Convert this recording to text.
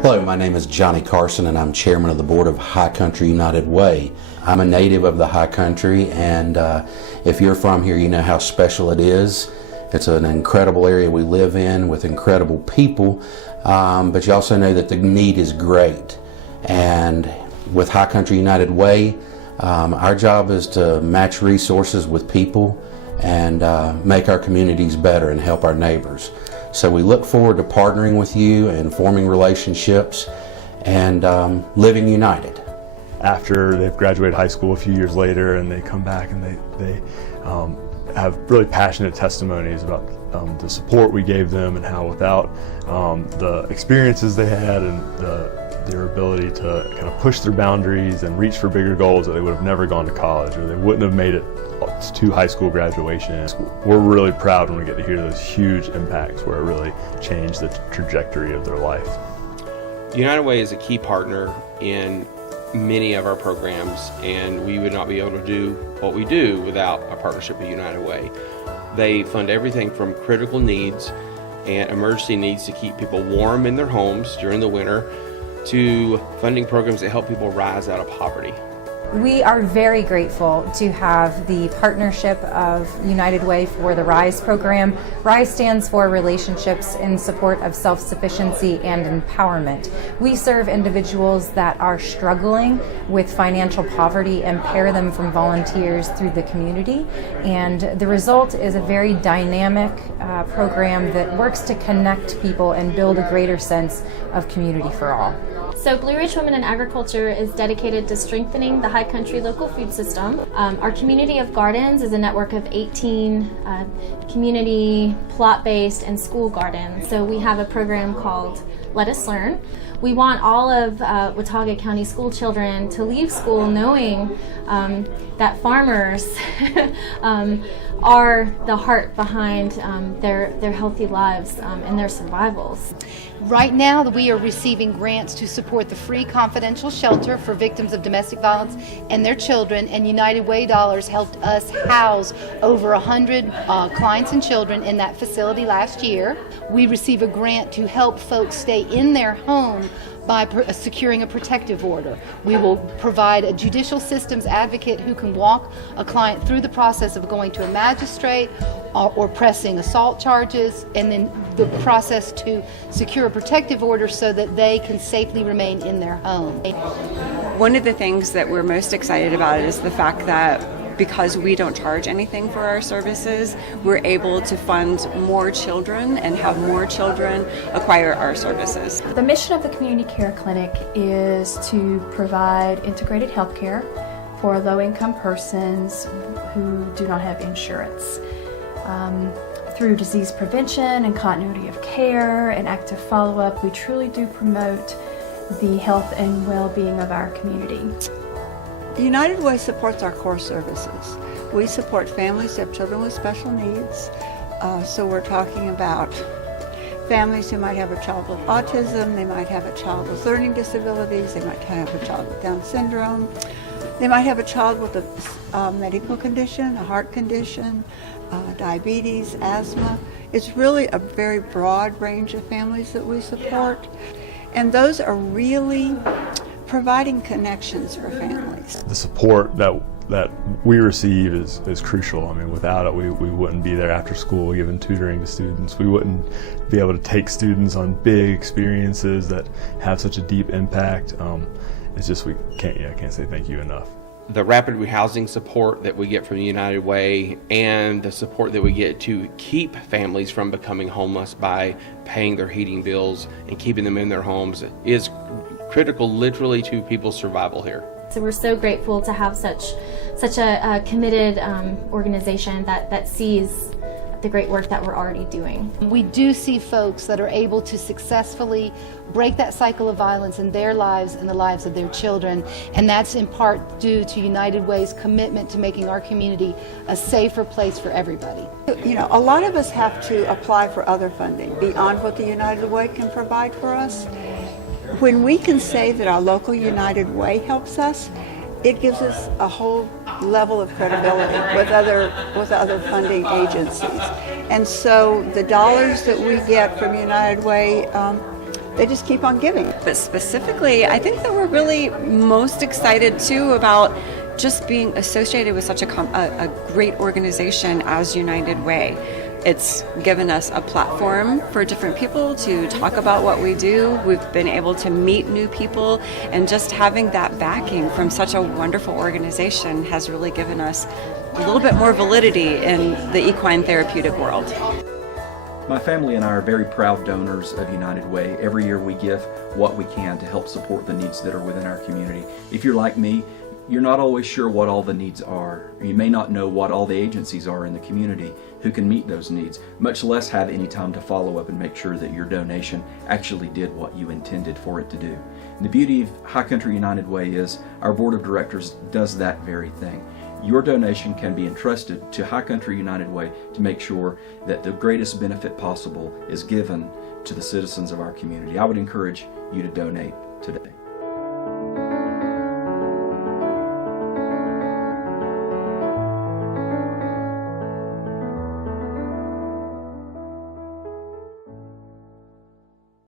Hello, my name is Johnny Carson and I'm chairman of the board of High Country United Way. I'm a native of the High Country, and if you're from here, you know how special it is. It's an incredible area we live in with incredible people, but you also know that the need is great. And with High Country United Way, our job is to match resources with people and make our communities better and help our neighbors. So we look forward to partnering with you and forming relationships and living united. After they've graduated high school a few years later and they come back and they have really passionate testimonies about the support we gave them and how without the experiences they had and their ability to kind of push their boundaries and reach for bigger goals, that they would have never gone to college or they wouldn't have made it to high school graduation. We're really proud when we get to hear those huge impacts where it really changed the trajectory of their life. United Way is a key partner in many of our programs, and we would not be able to do what we do without a partnership with United Way. They fund everything from critical needs and emergency needs to keep people warm in their homes during the winter to funding programs that help people rise out of poverty. We are very grateful to have the partnership of United Way for the RISE program. RISE stands for Relationships in Support of Self-Sufficiency and Empowerment. We serve individuals that are struggling with financial poverty and pair them from volunteers through the community. And the result is a very dynamic program that works to connect people and build a greater sense of community for all. So Blue Ridge Women in Agriculture is dedicated to strengthening the High Country local food system. Our community of gardens is a network of 18 community, plot-based, and school gardens. So we have a program called Let Us Learn. We want all of Watauga County school children to leave school knowing that farmers are the heart behind their healthy lives and their survivals. Right now, we are receiving grants to support the free confidential shelter for victims of domestic violence and their children, and United Way dollars helped us house over 100 clients and children in that facility last year. We receive a grant to help folks stay in their home by securing a protective order. We will provide a judicial systems advocate who can walk a client through the process of going to a magistrate or pressing assault charges, and then the process to secure a protective order so that they can safely remain in their home. One of the things that we're most excited about is the fact that because we don't charge anything for our services, we're able to fund more children and have more children acquire our services. The mission of the Community Care Clinic is to provide integrated health care for low-income persons who do not have insurance. Through disease prevention and continuity of care and active follow-up, we truly do promote the health and well-being of our community. United Way supports our core services. We support families that have children with special needs. So we're talking about families who might have a child with autism, they might have a child with learning disabilities, they might have a child with Down syndrome, they might have a child with a medical condition, a heart condition, diabetes, asthma. It's really a very broad range of families that we support, and those are really providing connections for families. The support that we receive is crucial. I mean, without it, we wouldn't be there after school giving tutoring to students. We wouldn't be able to take students on big experiences that have such a deep impact. It's just, I can't say thank you enough. The rapid rehousing support that we get from United Way and the support that we get to keep families from becoming homeless by paying their heating bills and keeping them in their homes is critical literally to people's survival here. So we're so grateful to have such a committed organization that sees the great work that we're already doing. We do see folks that are able to successfully break that cycle of violence in their lives and the lives of their children, and that's in part due to United Way's commitment to making our community a safer place for everybody. You know, a lot of us have to apply for other funding beyond what the United Way can provide for us. When we can say that our local United Way helps us, it gives us a whole level of credibility with other funding agencies. And so the dollars that we get from United Way they just keep on giving. But specifically, I think that we're really most excited too about just being associated with such a great organization as United Way. It's given us a platform for different people to talk about what we do. We've been able to meet new people, and just having that backing from such a wonderful organization has really given us a little bit more validity in the equine therapeutic world. My family and I are very proud donors of United Way. Every year we give what we can to help support the needs that are within our community. If you're like me, you're not always sure what all the needs are. You may not know what all the agencies are in the community who can meet those needs, much less have any time to follow up and make sure that your donation actually did what you intended for it to do. And the beauty of High Country United Way is our board of directors does that very thing. Your donation can be entrusted to High Country United Way to make sure that the greatest benefit possible is given to the citizens of our community. I would encourage you to donate today.